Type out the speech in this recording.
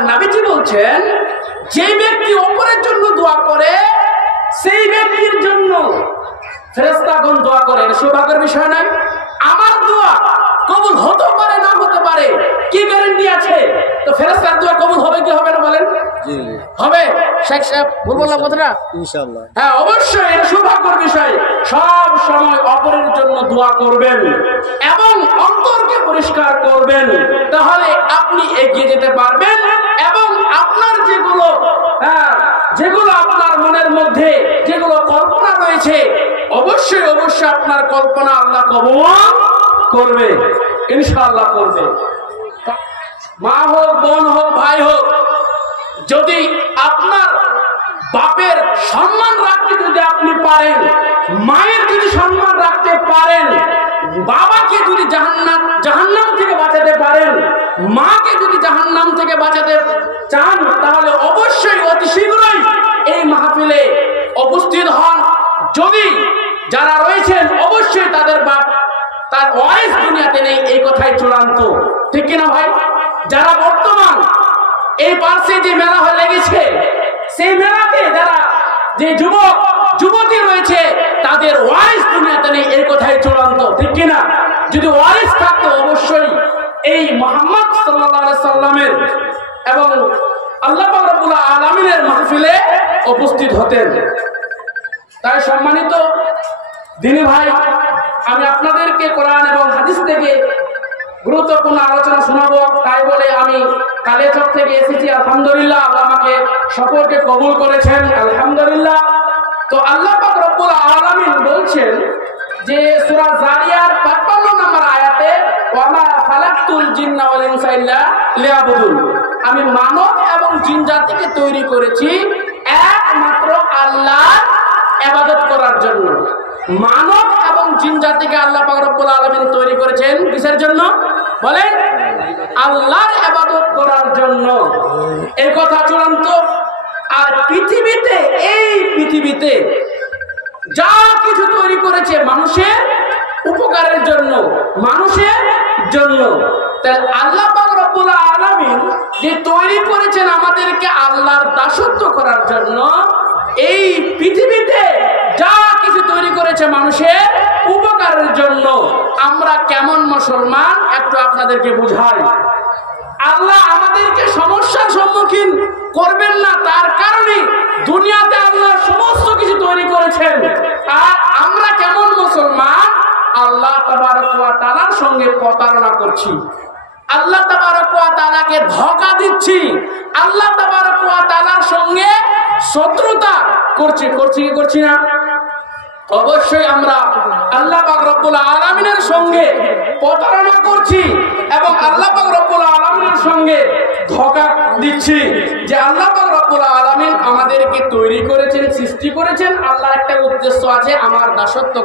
আল্লাহর নবীজি বলছেন, যে ব্যক্তি অপরের জন্য দোয়া করে সেই ব্যক্তির জন্য ফেরেশতাগণ দোয়া করে। সৌভাগ্যের বিষয় নয়? আমার দোয়া কবুল হতে পারে, না হতে পারে, কি গ্যারান্টি আছে? তো ফেরেশতার দোয়া কবুল হবে কি হবে না বলেন? জি হবে। শেখ সাহেব ভুল বললাম কথাটা? ইনশাআল্লাহ হ্যাঁ, অবশ্যই এটা সৌভাগ্যের বিষয়। সব সময় অপরের জন্য দোয়া করবেন এবং অন্তরকে পরিষ্কার করবেন, তাহলে আপনি এগিয়ে যেতে পারবেন এবং আপনার যেগুলো আপনার মনের মধ্যে যেগুলো কল্পনা রয়েছে, অবশ্যই অবশ্যই আপনার কল্পনা আল্লাহ কবুল করবে, ইনশাআল্লাহ করবে। মা হোক, বোন হোক, ভাই হোক, যদি আপনার বাপের সম্মান রাখতে যদি আপনি পারেন, মায়ের যদি সম্মান রাখতে পারেন, বাবাকে যদি জাহান্নাম থেকে বাঁচাতে পারেন, মাকে যদি জাহান্নাম থেকে বাঁচাতে চান, তাহলে অবশ্যই অতি শীঘ্রই এই মাহফিলে উপস্থিত হন। যদি যারা রয়েছেন অবশ্যই তাদের বাপ তার ওয়াইস দুনিয়াতে নেই, এই কথাই চূড়ান্ত, ঠিক কিনা ভাই? যারা বর্তমান এই পার্শ্বে যে মেলা হয়ে লেগেছে, সেই মেলাতে যারা যে যুবক যুবতী রয়েছে তাদের ওয়াইস দুনিয়াতে নেই, এই কথাই চূড়ান্ত, ঠিক কিনা? যদি ওয়াইস থাকতো অবশ্যই এই মুহাম্মদ সাল্লাল্লাহু আলাইহি সাল্লামের এবং আল্লাহ পাক রব্বুল আলামিনের মাহফিলে উপস্থিত হতেন। তাই সম্মানিত দিনী ভাই, আমি আপনাদেরকে কোরআন এবং হাদিস থেকে গুরুত্বপূর্ণ আলোচনা শোনাবো, তাই বলে আমি কালিয়াচক থেকে এসেছি। আলহামদুলিল্লাহ, আল্লাহ আমাকে সকলকে কবুল করেছেন, আলহামদুলিল্লাহ। তো আল্লাহ পাক রব্বুল আলামিন বলছেন যে সূরা জারিয়ার ৫৫ নম্বর আয়াতে, ওয়ামা খালাকতুল জিন্না ওয়াল ইনসা ইল্লা লিয়াবুদুন, আমি মানব এবং জিন জাতিকে তৈরি করেছি একমাত্র আল্লাহর ইবাদত করার জন্য। মানব এবং জিন জাতিকে আল্লাহ পাক রব্বুল আলামিন তৈরি করেছেন কিসের জন্য বলেন? আল্লাহর ইবাদত করার জন্য। এই কথা চূড়ান্ত। আর পৃথিবীতে, এই পৃথিবীতে যা কিছু তৈরি করেছে মানুষের উপকারের জন্য, মানুষের জন্য। তাই আল্লাহ পাক রব্বুল আলামিন যে তৈরি করেছেন আমাদেরকে আল্লাহর দাসত্ব করার জন্য, এই পৃথিবীতে যা কিছু তৈরি করেছে মানুষের উপকারের জন্য। আমরা কেমন মুসলমান একটু আপনাদেরকে বুঝাই। আল্লাহ আমাদেরকে সমস্যার সম্মুখীন করবেন না, তার কারণে দুনিয়াতে আল্লাহ সমস্ত কিছু তৈরি করেছেন। আর আমরা কেমন মুসলমান আল্লাহ তাবারক ওয়া তাআলার সঙ্গে প্রতারণা করছি, আল্লাহ তাবারক ওয়া তাআলাকে ধোঁকা দিচ্ছি, আল্লাহ তাবারক ওয়া তাআলার সঙ্গে শত্রুতা করছি না? অবশ্যই আমরা আল্লাহ পাক রব্বুল আলামিনের সঙ্গে প্রতারণা করছি এবং আল্লাহ পাক রব্বুল আলামিনের সঙ্গে ধোঁকা দিচ্ছি। যে আল্লাহ পাক রব্বুল আলামিন আমাদেরকে তৈরি করেছেন, সৃষ্টি করেছেন, আল্লাহর একটা উদ্দেশ্য আছে, আমার দাসত্ব